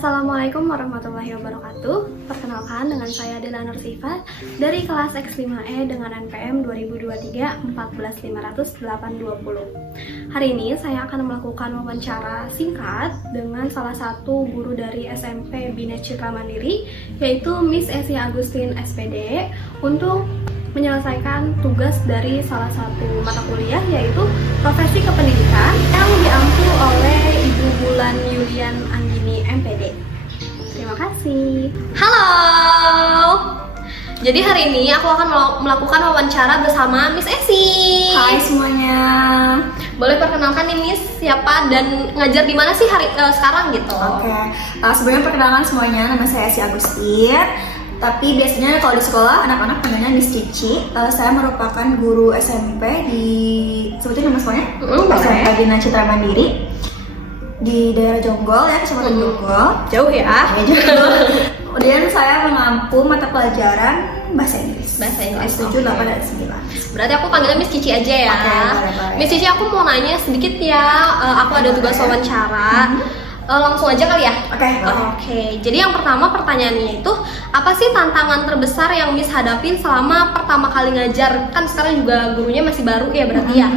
Assalamualaikum warahmatullahi wabarakatuh. Perkenalkan, dengan saya Dela Nursifat dari kelas X5E dengan NPM 2023 14500-820. Hari ini saya akan melakukan wawancara singkat dengan salah satu guru dari SMP Bina Citra Mandiri, yaitu Miss Esi Agustin SPD, untuk menyelesaikan tugas dari salah satu mata kuliah, yaitu Profesi Kependidikan, yang diampu oleh Ibu Bulan Yulian Anggini MPD. Terima kasih. Halo. Jadi hari ini aku akan melakukan wawancara bersama Miss Esi. Hai semuanya. Boleh perkenalkan nih Miss, siapa dan ngajar di mana sih sekarang gitu? Oke. Sebelumnya perkenalkan semuanya, nama saya Esi Agustin. Tapi biasanya kalau di sekolah anak-anak panggilnya Miss Cici. Saya merupakan guru SMP di sebutin nama sekolahnya? SMP Bina Citra Mandiri di daerah Jonggol ya, Kecamatan Jonggol. Jauh ya? Ya jauh. Kemudian saya mengampu mata pelajaran bahasa Inggris. Bahasa Inggris. 7, 8, dan 9. Berarti aku panggilnya Miss Cici aja ya. Boleh. Miss Cici, aku mau nanya sedikit ya. Aku ada tugas wawancara. Langsung aja kali ya? Oke. Jadi yang pertama pertanyaannya itu, apa sih tantangan terbesar yang Miss hadapin selama pertama kali ngajar? Kan sekarang juga gurunya masih baru ya berarti ya?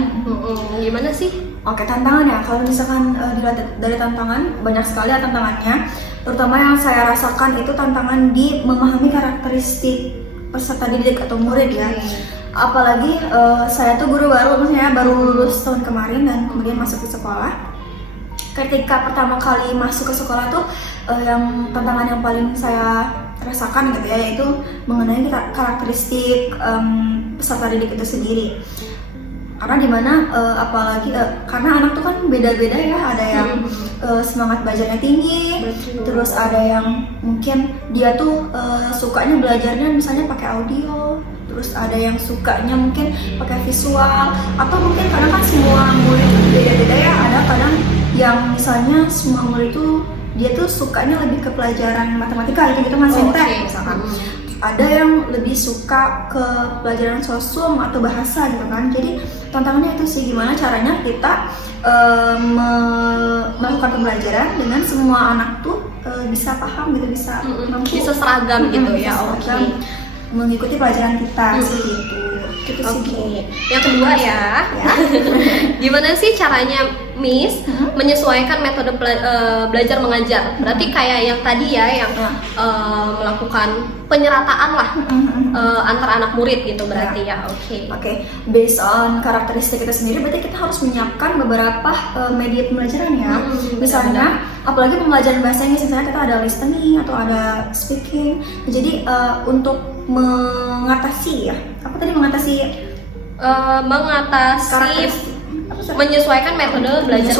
Gimana sih? Oke, tantangan ya. Kalau misalkan dilihat dari tantangan, banyak sekali ya tantangannya. Terutama yang saya rasakan itu tantangan di memahami karakteristik peserta didik atau murid ya. Apalagi saya tuh guru baru, maksudnya baru lulus tahun kemarin dan kemudian masuk ke sekolah. Ketika pertama kali masuk ke sekolah tuh yang tantangan yang paling saya rasakan gitu ya, yaitu mengenai karakteristik peserta didik itu sendiri. Karena dimana apalagi karena anak tuh kan beda-beda ya, ada yang semangat belajarnya tinggi. Betul. Terus ada yang mungkin dia tuh sukanya belajarnya misalnya pakai audio, terus ada yang sukanya mungkin pakai visual, atau mungkin kadang kan semua murid beda-beda ya. Ada kadang yang misalnya semua murid itu dia tuh sukanya lebih ke pelajaran matematika gitu kan, saintek misalkan. Ada yang lebih suka ke pelajaran sosum atau bahasa gitu kan. Jadi tantangannya itu sih, gimana caranya kita melakukan pembelajaran dengan semua anak tuh bisa paham gitu, bisa mampu, bisa seragam gitu ya. Oke. Mengikuti pelajaran kita seperti itu. Oke. Yang kedua ya. Gimana sih caranya Miss menyesuaikan metode belajar mengajar? Berarti kayak yang tadi ya, yang melakukan penyerataan lah antar anak murid gitu berarti ya. Oke. Based on karakteristik kita sendiri, berarti kita harus menyiapkan beberapa media pembelajaran ya. Misalnya, apalagi pembelajaran bahasa Inggris, misalnya kita ada listening atau ada speaking. Jadi untuk mengatasi ya, apa tadi mengatasi menyesuaikan metode belajar.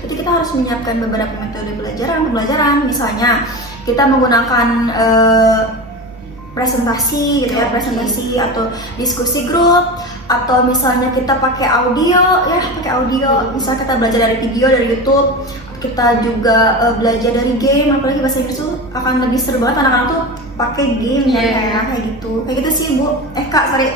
Jadi kita harus menyiapkan beberapa metode pembelajaran. Misalnya kita menggunakan presentasi gitu ya, presentasi atau diskusi grup, atau misalnya kita pakai audio. Misalnya kita belajar dari video dari YouTube, kita juga belajar dari game. Apalagi bahasa Inggris tuh akan lebih seru banget anak-anak tuh pakai game kayak gitu sih Bu. Kak, sorry.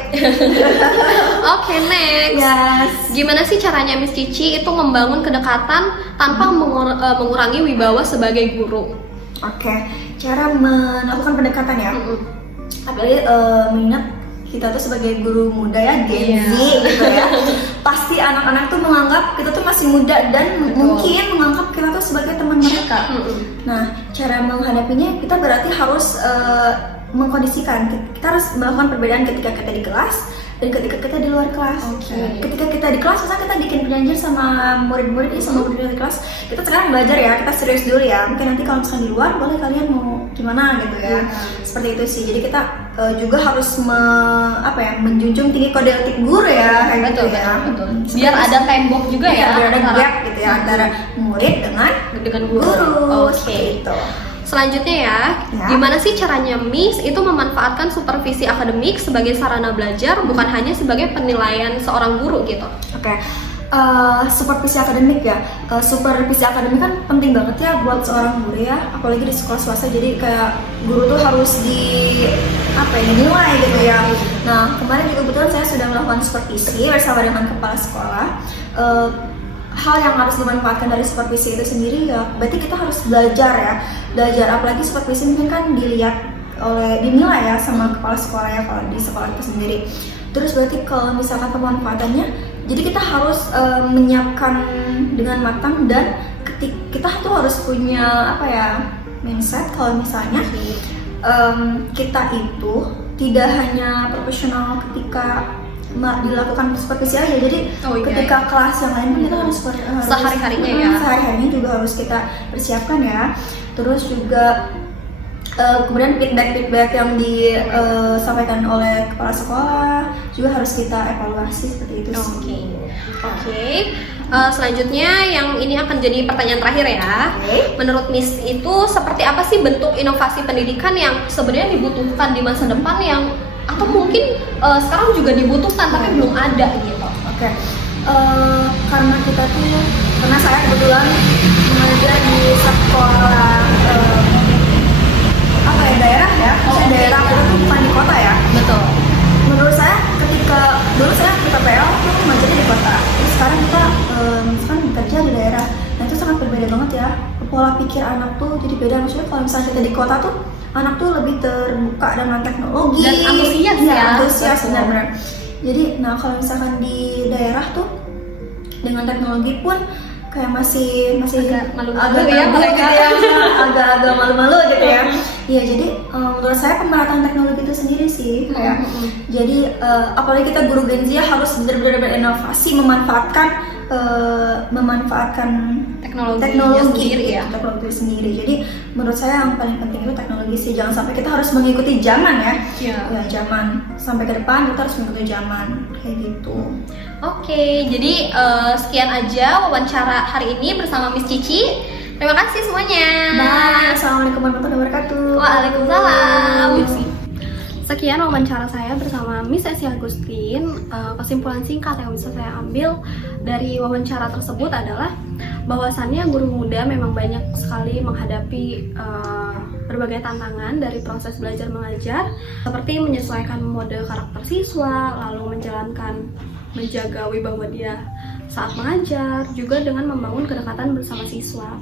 Oke, next. Yes. Gimana sih caranya Miss Cici itu membangun kedekatan tanpa mengurangi wibawa sebagai guru? Oke, cara melakukan pendekatan ya. Apalagi mengingat kita tuh sebagai guru muda ya, Gen Z gitu ya. Pasti anak-anak tuh menganggap kita tuh masih muda dan mungkin menganggap kita tuh sebagai teman mereka. Nah, cara menghadapinya kita berarti harus mengkondisikan. Kita harus melakukan perbedaan ketika kita di kelas dan ketika kita di luar kelas. Ketika kita di kelas, misalnya kita bikin perjanjian sama murid-murid sama murid di kelas, kita sekarang belajar ya, kita serius dulu ya. Mungkin nanti kalau misalnya di luar, boleh kalian mau gimana gitu ya. Seperti itu sih. Jadi kita juga harus menjunjung tinggi kode etik guru ya, kayak gitu ya. Betul. Biar ada tembok juga ya, biar ada gap gitu ya antara murid dengan guru. Oke. Selanjutnya ya, gimana sih caranya Miss itu memanfaatkan supervisi akademik sebagai sarana belajar, bukan hanya sebagai penilaian seorang guru gitu? Oke. Supervisi akademik ya. Supervisi akademik kan penting banget ya buat seorang guru ya, apalagi di sekolah swasta. Jadi kayak guru tuh harus dinilai gitu ya. Nah, kemarin juga kebetulan saya sudah melakukan supervisi bersama dengan kepala sekolah. hal yang harus dimanfaatkan dari supervisi itu sendiri ya berarti kita harus belajar apalagi supervisi mungkin kan dinilai ya sama kepala sekolah ya kalau di sekolah itu sendiri. Terus berarti kalau misalkan pemanfaatannya jadi kita harus menyiapkan dengan matang dan kita tuh harus punya mindset kalau misalnya kita itu tidak hanya profesional ketika dilakukan supervisi aja, jadi ketika kelas yang lain pun kita harus sehari-harinya ya, sehari-harinya juga harus kita persiapkan ya. Terus juga kemudian feedback yang disampaikan oleh kepala sekolah juga harus kita evaluasi seperti itu. Oke. Selanjutnya yang ini akan jadi pertanyaan terakhir ya. Menurut Miss itu seperti apa sih bentuk inovasi pendidikan yang sebenarnya dibutuhkan di masa depan yang atau mungkin sekarang juga dibutuhkan tapi belum ada gitu? Karena saya kebetulan mengajar di sekolah daerah ya, daerah itu bukan di kota ya. Betul. Menurut saya dulu saya di PPL tuh mengajarnya di kota, terus sekarang kita misalkan bekerja di daerah, nah itu sangat berbeda banget ya. Pola pikir anak tuh jadi beda. Maksudnya kalau misalnya kita di kota tuh anak tuh lebih terbuka dengan teknologi dan antusias benar-benar. Jadi kalau misalkan di daerah tuh dengan teknologi pun kayak masih agak malu-malu ya mereka, agak malu-malu gitu ya. Ya jadi menurut saya pemerataan teknologi itu sendiri sih kayak jadi apalagi kita guru Gen Z harus benar-benar berinovasi memanfaatkan teknologi sendiri. Jadi menurut saya yang paling penting itu teknologi sih, jangan sampai kita harus mengikuti zaman ya. Zaman sampai ke depan kita harus mengikuti zaman kayak gitu. Oke, jadi sekian aja wawancara hari ini bersama Miss Cici. Terima kasih semuanya. Assalamualaikum warahmatullahi wabarakatuh. Waalaikumsalam. Sekian wawancara saya bersama Miss Esi Agustin. Kesimpulan singkat yang bisa saya ambil dari wawancara tersebut adalah bahwasannya guru muda memang banyak sekali menghadapi berbagai tantangan dari proses belajar mengajar, seperti menyesuaikan mode karakter siswa, lalu menjaga wibawa dia saat mengajar, juga dengan membangun kedekatan bersama siswa.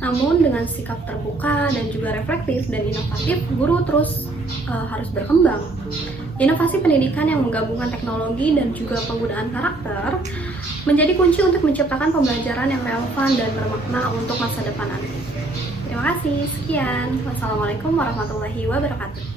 Namun dengan sikap terbuka dan juga reflektif dan inovatif, guru terus harus berkembang. Inovasi pendidikan yang menggabungkan teknologi dan juga penggunaan karakter menjadi kunci untuk menciptakan pembelajaran yang relevan dan bermakna untuk masa depan nanti. Terima kasih, sekian. Wassalamualaikum warahmatullahi wabarakatuh.